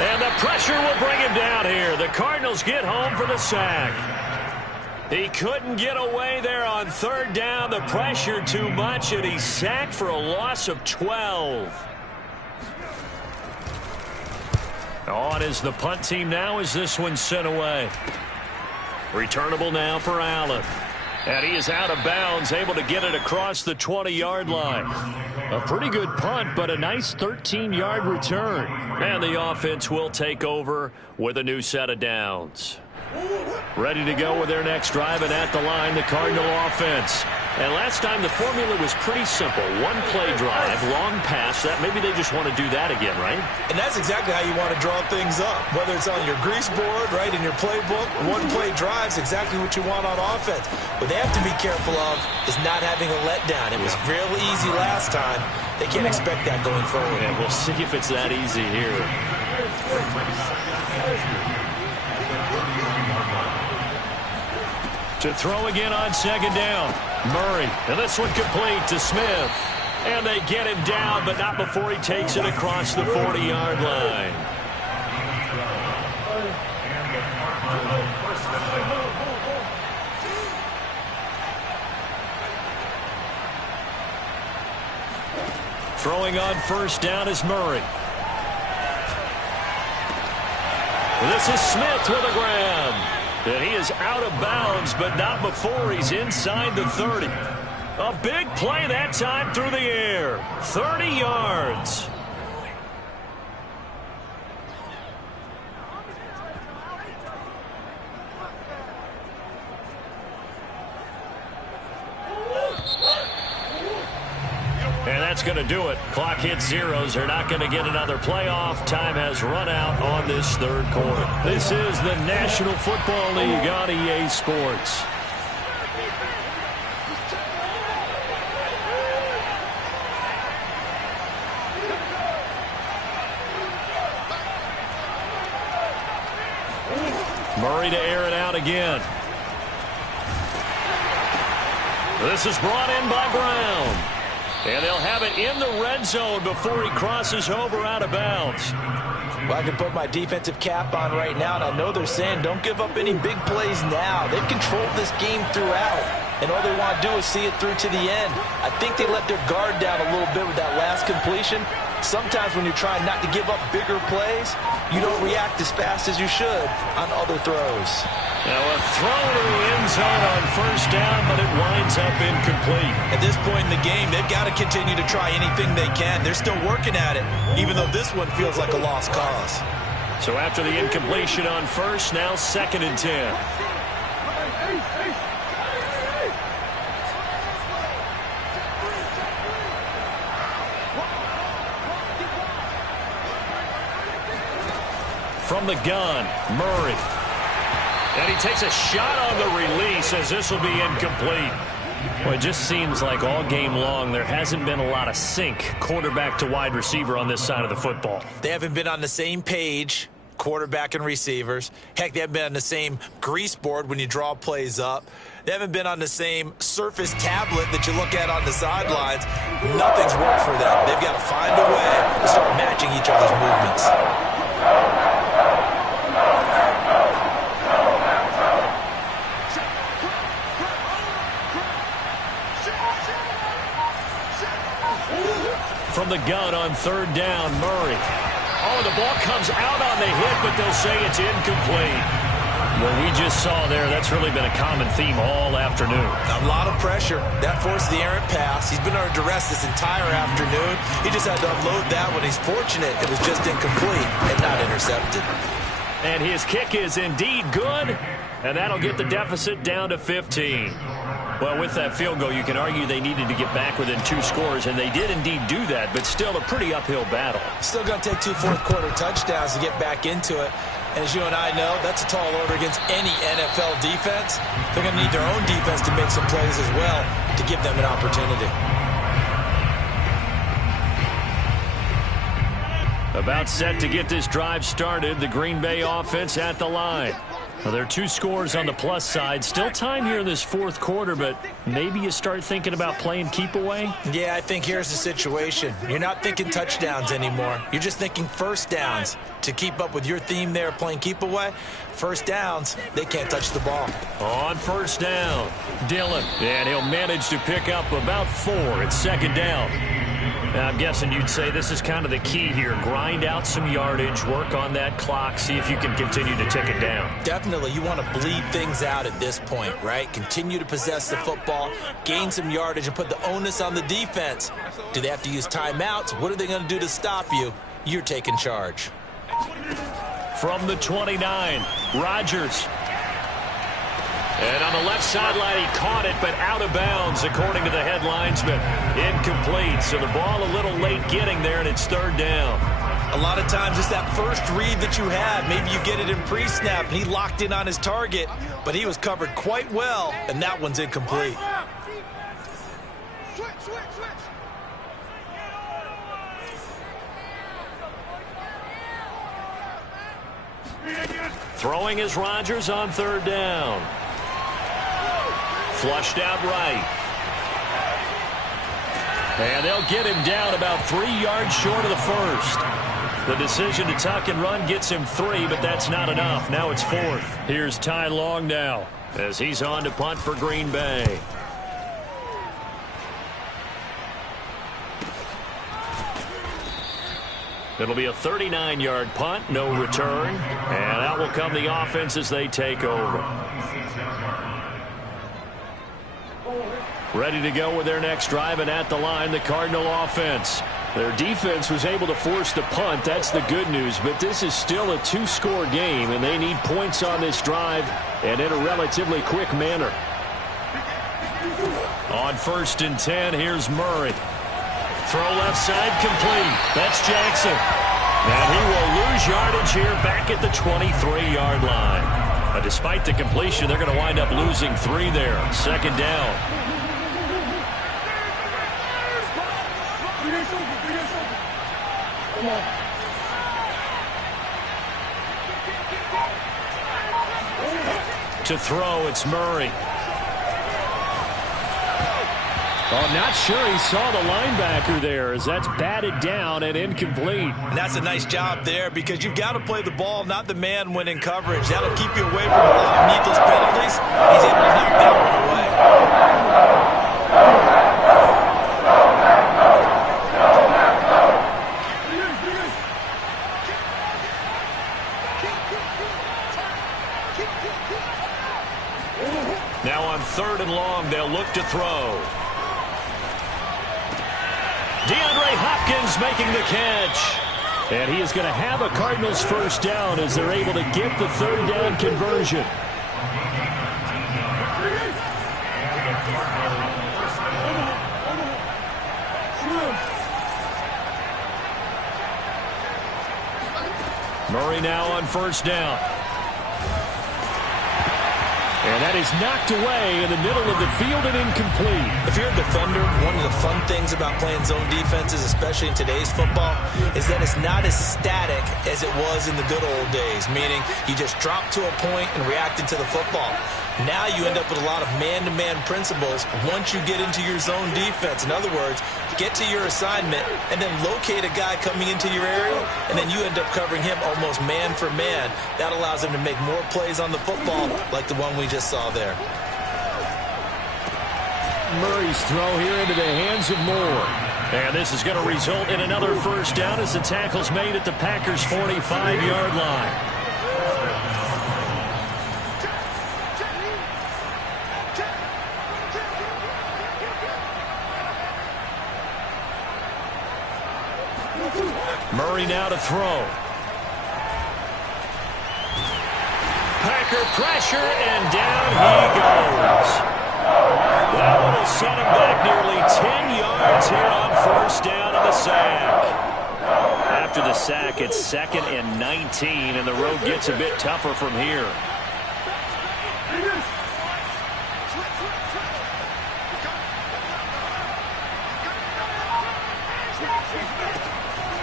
And the pressure will bring him down here. The Cardinals get home for the sack. He couldn't get away there on 3rd down. The pressure too much, and he's sacked for a loss of 12. On is the punt team now as this one's sent away. Returnable now for Allen. And he is out of bounds, able to get it across the 20-yard line. A pretty good punt, but a nice 13-yard return. And the offense will take over with a new set of downs. Ready to go with their next drive, and at the line, the Cardinal offense. And last time, the formula was pretty simple. 1-play drive, long pass. That maybe they just want to do that again, right? And that's exactly how you want to draw things up. Whether it's on your grease board, right, in your playbook, 1-play drive is exactly what you want on offense. What they have to be careful of is not having a letdown. It was real easy last time. They can't expect that going forward. And we'll see if it's that easy here. To throw again on 2nd down. Murray. And this one complete to Smith. And they get him down, but not before he takes it across the 40-yard line. Throwing on 1st down is Murray. This is Smith with a grab. And he is out of bounds, but not before he's inside the 30. A big play that time through the air. 30 yards. And that's going to do it. Clock hits zeros. They're not going to get another playoff. Time has run out on this third quarter. This is the National Football League on EA Sports. Murray to air it out again. This is brought in by Brown. And they'll have it in the red zone before he crosses over out of bounds. Well, I can put my defensive cap on right now, and I know they're saying don't give up any big plays now. They've controlled this game throughout, and all they want to do is see it through to the end. I think they let their guard down a little bit with that last completion. Sometimes when you're trying not to give up bigger plays, you don't react as fast as you should on other throws. Now a throw to the end zone on first down, but it winds up incomplete. At this point in the game, they've got to continue to try anything they can. They're still working at it, even though this one feels like a lost cause. So after the incompletion on first, now 2nd and 10. From the gun, Murray. And he takes a shot on the release as this will be incomplete. Well, it just seems like all game long there hasn't been a lot of sync quarterback to wide receiver on this side of the football. They haven't been on the same page, quarterback and receivers. Heck, they haven't been on the same grease board when you draw plays up. They haven't been on the same surface tablet that you look at on the sidelines. Nothing's worked for them. They've got to find a way to start matching each other's movements. From the gun on 3rd down, Murray. Oh, the ball comes out on the hit, but they'll say it's incomplete. What we just saw there, that's really been a common theme all afternoon. A lot of pressure. That forced the errant pass. He's been under duress this entire afternoon. He just had to unload that one. He's fortunate it was just incomplete and not intercepted. And his kick is indeed good, and that'll get the deficit down to 15. Well, with that field goal, you can argue they needed to get back within 2 scores, and they did indeed do that, but still a pretty uphill battle. Still going to take 2 fourth-quarter touchdowns to get back into it. And as you and I know, that's a tall order against any NFL defense. They're going to need their own defense to make some plays as well to give them an opportunity. About set to get this drive started, the Green Bay offense at the line. Well, there are 2 scores on the plus side. Still time here in this 4th quarter, but maybe you start thinking about playing keep away? Yeah, I think here's the situation. You're not thinking touchdowns anymore. You're just thinking first downs. To keep up with your theme there, playing keep away, first downs, they can't touch the ball. On first down, Dillon. And he'll manage to pick up about 4 at 2nd down. Now, I'm guessing you'd say this is kind of the key here. Grind out some yardage, work on that clock, see if you can continue to tick it down. Definitely. You want to bleed things out at this point, right? Continue to possess the football, gain some yardage, and put the onus on the defense. Do they have to use timeouts? What are they going to do to stop you? You're taking charge. From the 29, Rodgers. And on the left sideline, he caught it, but out of bounds, according to the headlines, but incomplete. So the ball a little late getting there, and it's 3rd down. A lot of times it's that first read that you had. Maybe you get it in pre-snap, and he locked in on his target, but he was covered quite well, and that one's incomplete. Throwing is Rodgers on 3rd down. Flushed out right. And they'll get him down about 3 yards short of the first. The decision to tuck and run gets him 3, but that's not enough. Now it's 4th. Here's Ty Long now as he's on to punt for Green Bay. It'll be a 39-yard punt, no return. And out will come the offense as they take over. Ready to go with their next drive, and at the line, the Cardinal offense. Their defense was able to force the punt. That's the good news, but this is still a 2-score game, and they need points on this drive and in a relatively quick manner. On 1st and 10, here's Murray. Throw left side complete. That's Jackson. And he will lose yardage here back at the 23-yard line. Despite the completion, they're going to wind up losing 3 there. Second down. To throw, it's Murray. Oh, not sure he saw the linebacker there as that's batted down and incomplete. And that's a nice job there because you've got to play the ball, not the man when in coverage. That'll keep you away from a lot of needless penalties. He's able to knock that one away. Now on 3rd and long, they'll look to throw. DeAndre Hopkins making the catch. And he is going to have a Cardinals first down as they're able to get the 3rd down conversion. Murray now on first down. And that is knocked away in the middle of the field and incomplete. If you're a defender, one of the fun things about playing zone defenses, especially in today's football, is that it's not as static as it was in the good old days, meaning you just drop to a point and react to the football. Now you end up with a lot of man-to-man principles once you get into your zone defense. In other words, get to your assignment and then locate a guy coming into your area, and then you end up covering him almost man for man. That allows him to make more plays on the football like the one we just saw there. Murray's throw here into the hands of Moore. And this is going to result in another first down as the tackle's made at the Packers' 45-yard line. Murray now to throw. Packer pressure, and down he goes. That will set him back nearly 10 yards here on first down on the sack. After the sack, it's 2nd and 19, and the road gets a bit tougher from here.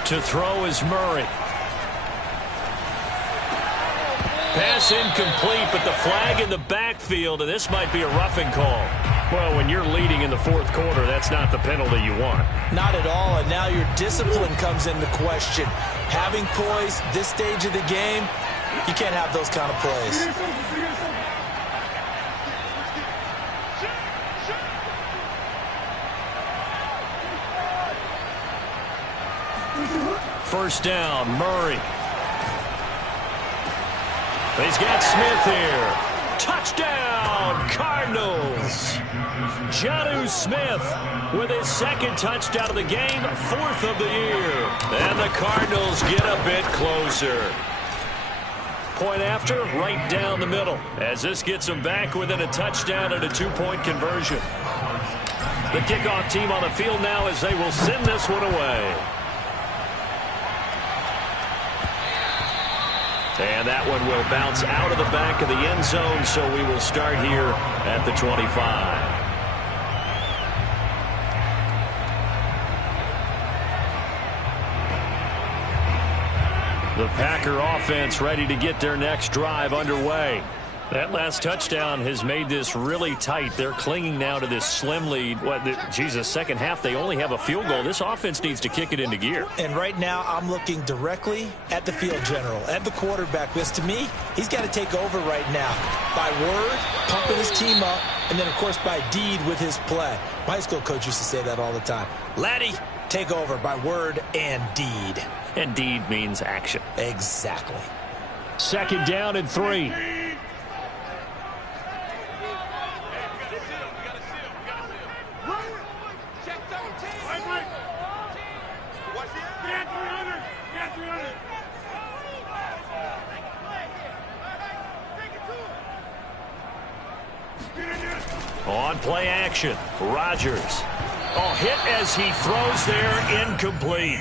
To throw is Murray. Pass incomplete, but the flag in the backfield, and this might be a roughing call. Well, when you're leading in the 4th quarter, that's not the penalty you want. Not at all, and now your discipline comes into question. Having poise this stage of the game, you can't have those kind of plays. First down, Murray. He's got Smith here. Touchdown, Cardinals. Jonnu Smith with his 2nd touchdown of the game, 4th of the year. And the Cardinals get a bit closer. Point after, right down the middle, as this gets them back within a touchdown and a 2-point conversion. The kickoff team on the field now as they will send this one away. And that one will bounce out of the back of the end zone, so we will start here at the 25. The Packer offense ready to get their next drive underway. That last touchdown has made this really tight. They're clinging now to this slim lead. Second half, they only have a field goal. This offense needs to kick it into gear. And right now, I'm looking directly at the field general, at the quarterback. Because to me, he's got to take over right now. By word, pumping his team up, and then, of course, by deed with his play. My high school coach used to say that all the time. Laddie, take over by word and deed. And deed means action. Exactly. 2nd down and 3. On play action, Rodgers. Oh, hit as he throws there, incomplete.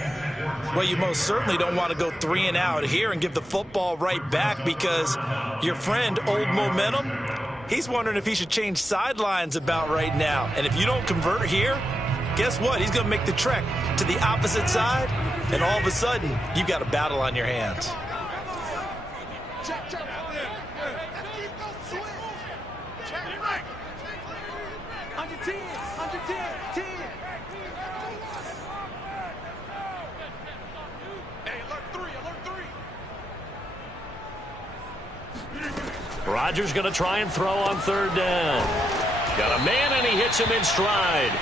Well, you most certainly don't want to go 3 and out here and give the football right back, because your friend, Old Momentum, he's wondering if he should change sidelines about right now. And if you don't convert here, guess what? He's going to make the trek to the opposite side, and all of a sudden, you've got a battle on your hands. Rodgers going to try and throw on 3rd down. Got a man, and he hits him in stride.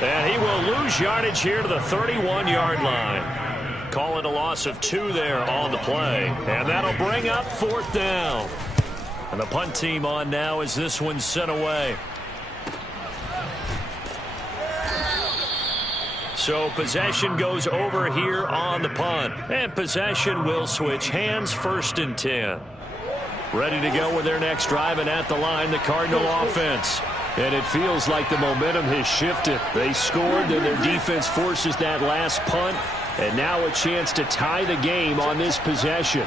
And he will lose yardage here to the 31-yard line. Call it a loss of 2 there on the play. And that'll bring up 4th down. And the punt team on now as this one's sent away. So possession goes over here on the punt. And possession will switch hands, 1st and 10. Ready to go with their next drive, and at the line, the Cardinal offense. And it feels like the momentum has shifted. They scored, then their defense forces that last punt, and now a chance to tie the game on this possession.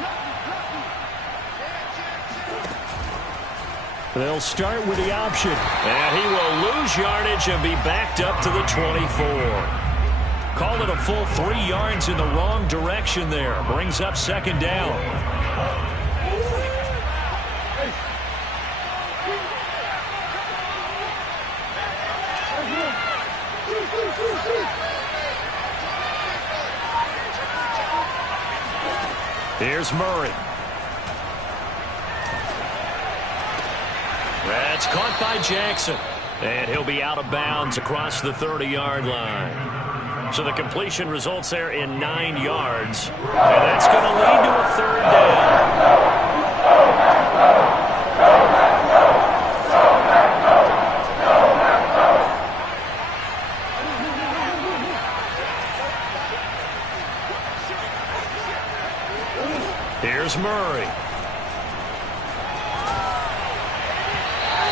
They'll start with the option. And he will lose yardage and be backed up to the 24. Call it a full 3 yards in the wrong direction there. Brings up 2nd down. Here's Murray. That's caught by Jackson. And he'll be out of bounds across the 30-yard line. So the completion results there in 9 yards. And that's going to lead to a 3rd down. Here's Murray.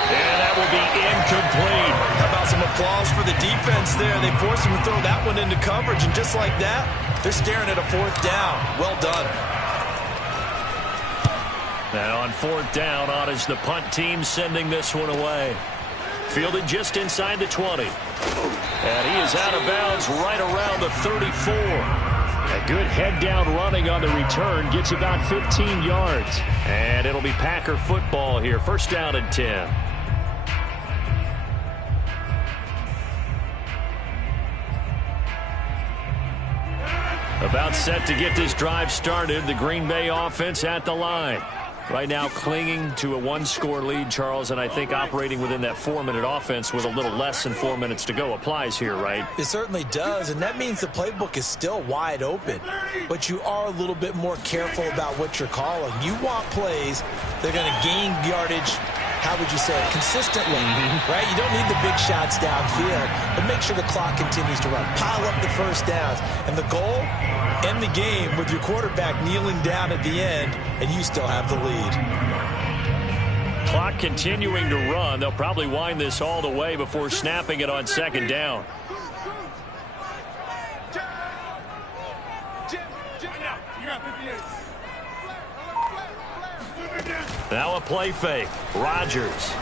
And that will be incomplete. How about some applause for the defense there? They forced him to throw that one into coverage, and just like that, they're staring at a 4th down. Well done. And on 4th down, on is the punt team sending this one away. Fielded just inside the 20. And he is out of bounds right around the 34. A good head-down running on the return. Gets about 15 yards. And it'll be Packer football here. 1st down and 10. About set to get this drive started. The Green Bay offense at the line. Right now clinging to a 1-score lead, Charles, and I think operating within that 4-minute offense with a little less than 4 minutes to go applies here, right? It certainly does, and that means the playbook is still wide open. But you are a little bit more careful about what you're calling. You want plays that are going to gain yardage, how would you say it, consistently, right? You don't need the big shots downfield, but make sure the clock continues to run. Pile up the 1st downs. And the goal, end the game with your quarterback kneeling down at the end, and you still have the lead. Clock continuing to run. They'll probably wind this all the way before snapping it on 2nd down. Now a play fake. Rodgers.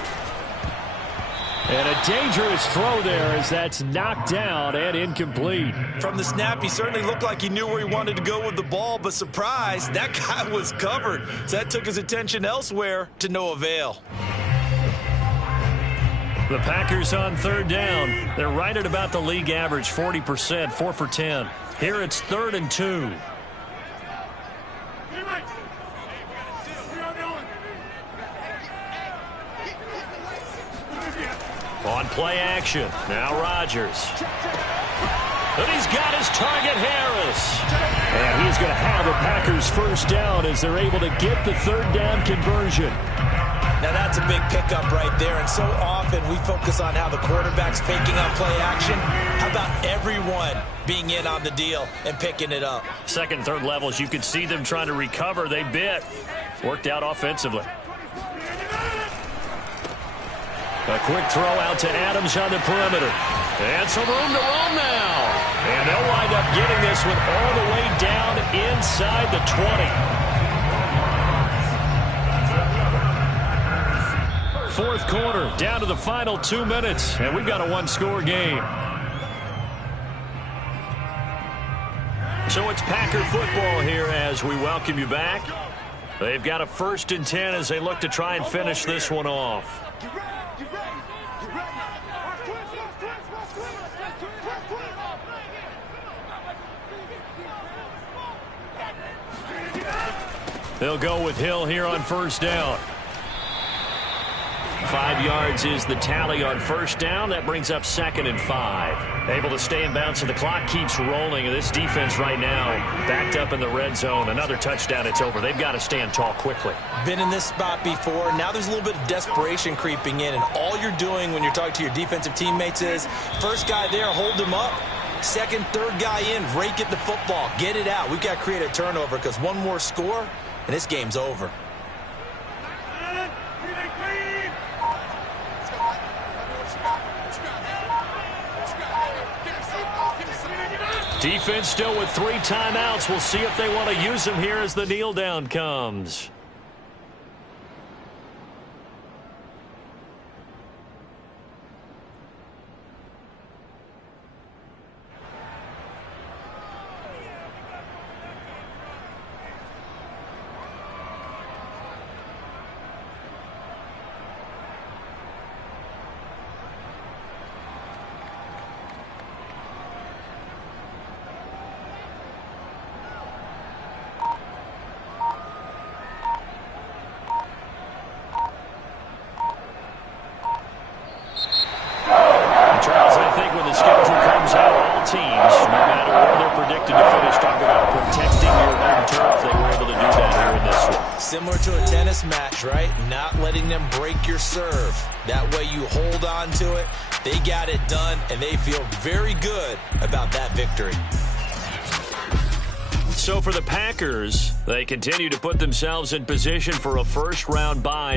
And a dangerous throw there as that's knocked down and incomplete. From the snap, he certainly looked like he knew where he wanted to go with the ball, but surprise, that guy was covered. So that took his attention elsewhere to no avail. The Packers on 3rd down. They're right at about the league average, 40%, 4 for 10. Here it's 3rd and 2. On play action. Now Rodgers. And he's got his target, Harris. And he's going to have the Packers 1st down as they're able to get the 3rd down conversion. Now that's a big pickup right there, and so often we focus on how the quarterback's faking on play action. How about everyone being in on the deal and picking it up? 2nd, 3rd levels, you could see them trying to recover. They bit. Worked out offensively. A quick throw out to Adams on the perimeter. And some room to roam now. And they'll wind up getting this one all the way down inside the 20. Fourth quarter, down to the final 2 minutes, and we've got a one-score game. So it's Packer football here as we welcome you back. They've got a 1st and 10 as they look to try and finish this one off. They'll go with Hill here on 1st down. 5 yards is the tally on 1st down. That brings up 2nd and 5. Able to stay in bounds, so the clock keeps rolling. And this defense right now backed up in the red zone. Another touchdown, it's over. They've got to stand tall quickly. Been in this spot before. Now there's a little bit of desperation creeping in. And all you're doing when you're talking to your defensive teammates is, first guy there, hold him up. Second, third guy in, rake at the football. Get it out. We've got to create a turnover because one more score, and this game's over. Defense still with 3 timeouts. We'll see if they want to use them here as the kneel down comes. Charles, I think when the schedule comes out, all teams, no matter where they're predicted to finish, talk about protecting your home turf. They were able to do that here in this one. Similar to a tennis match, right? Not letting them break your serve. That way you hold on to it. They got it done, and they feel very good about that victory. So for the Packers, they continue to put themselves in position for a first-round bye.